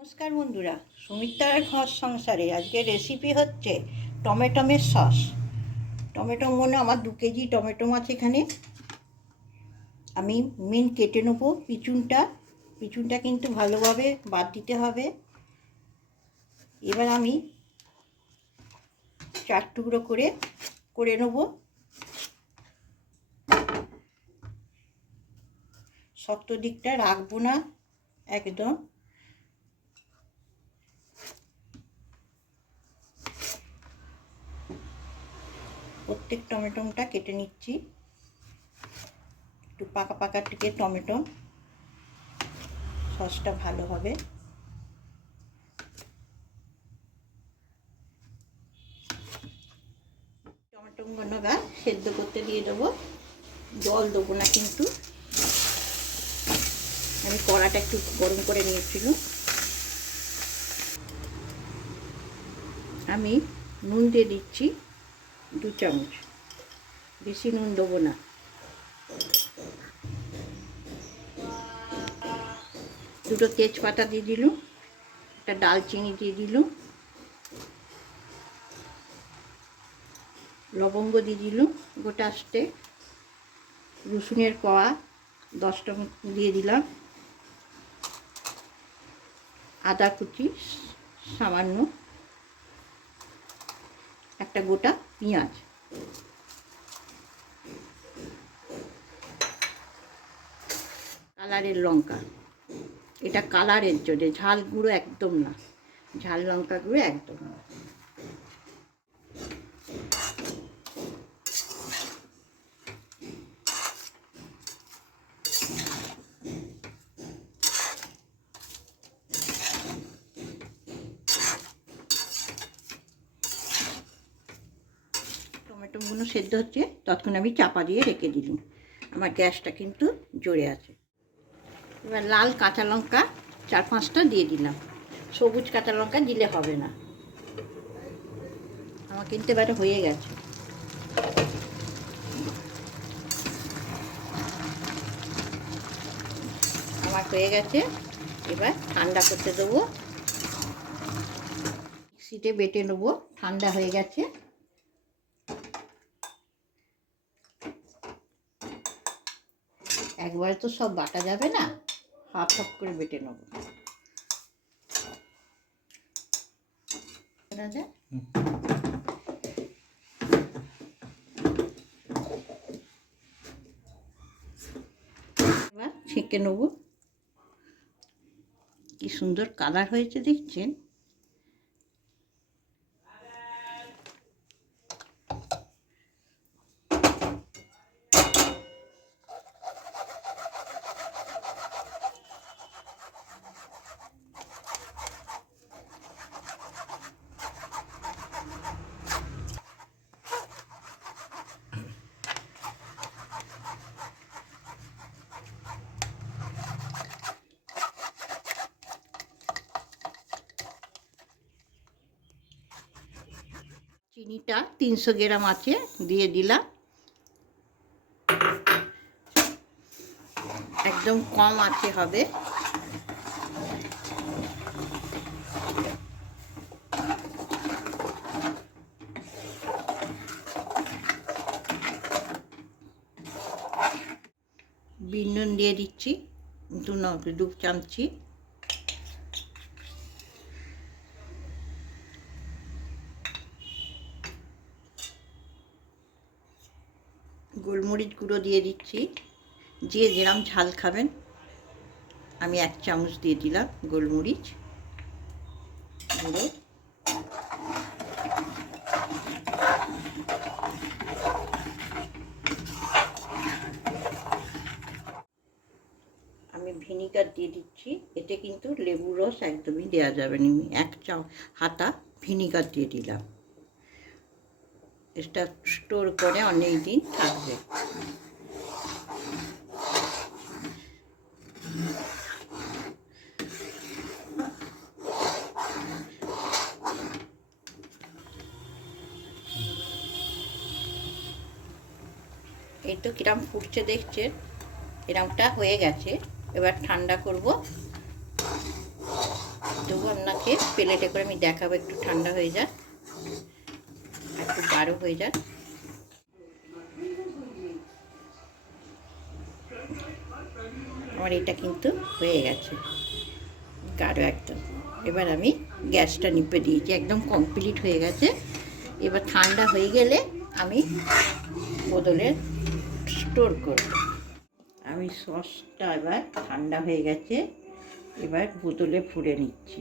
নমস্কার বন্ধুরা সুমিত্রার ঘর সংসারে। আজকে রেসিপি হচ্ছে টমেটোমের সস। টমেটো মনে, আমার দু কেজি টমেটো মাছ এখানে। আমি মেন কেটে নেব পিছুনটা পিছুনটা কিন্তু ভালোভাবে বাদ দিতে হবে। এবার আমি চার টুকরো করে করে নেব। শক্ত দিকটা রাখব না, একদম। প্রত্যেক টমেটোটা কেটে নিচ্ছি। একটু পাকা পাকা থেকে টমেটো। সসটা ভালো হবে। টমেটোগুলো গা সেদ্ধ করতে দিয়ে দেবো। জল দেবো না কিন্তু। আমি কড়াটা একটু গরম করে নিয়েছিলাম আমি নুন দিয়ে দিচ্ছি। দু চামচ। বেশি নুন দেবো না। দুটো তেজপাতা দিয়ে দিলুম, একটা ডালচিনি দিয়ে দিলুম, লবঙ্গ দিয়ে দিলুম, গোটা আসতে রসুনের কোয়া দশটা দিয়ে দিলাম, আদা কুচি, সামান্য একটা গোটা পেঁয়াজ। কালারের লঙ্কা। এটা কালারের জন্য ঝাল গুঁড়ো একদম না। ঝাল লঙ্কা গুঁড়ো একদম না। টমেটোগুলো সেদ্ধ হচ্ছে, ততক্ষণ আমি চাপা দিয়ে রেখে দিলাম। আমার গ্যাসটা কিন্তু জোরে আছে। এবার লাল কাঁচা লঙ্কা চার পাঁচটা দিয়ে দিলাম। সবুজ কাঁচা লঙ্কা দিলে হবে না। আমার কিন্তু এবারে হয়ে গেছে। আমার হয়ে গেছে। এবার ঠান্ডা করতে দেবো। মিক্সিতে বেটে নেব। ঠান্ডা হয়ে গেছে। একবারে তো সব বাটা যাবে না? হাফ হাফ করে বেটে নেব। এবার ছেঁকে নেব। কি সুন্দর কালার হয়েছে দেখছেন? চিনিটা তিনশো গ্রাম আছে, দিয়ে দিলাম। একদম কম আছে হবে। বিনুন দিয়ে দিচ্ছি, দু দু চামচি। গোলমরিচ গুঁড়ো দিয়ে দিচ্ছি। যে যেরম ঝাল খাবেন, আমি এক চামচ দিয়ে দিলাম গোলমরিচ গুঁড়ো। আমি ভিনিগার দিয়ে দিচ্ছি, এতে কিন্তু লেবুর রস একদমই দেওয়া যাবে না। এক চা হাতা ভিনিগার দিয়ে দিলাম। এটা স্টোর করে অনেক দিন থাকবে। এই তো কিরম ফুটছে দেখছে এরমটা হয়ে গেছে। এবার ঠান্ডা করব। তবু আপনাকে প্লেটে করে আমি দেখাবো, একটু ঠান্ডা হয়ে যাক। একটু গাঢ় হয়ে যাক আমার এটা কিন্তু হয়ে গেছে। গাঢ় একদম। এবার আমি গ্যাসটা নিপে দিয়েছি, একদম কমপ্লিট হয়ে গেছে। এবার ঠান্ডা হয়ে গেলে আমি বোতলে স্টোর করব। আমি সসটা এবার ঠান্ডা হয়ে গেছে, এবার বোতলে ফুড়ে নিচ্ছি।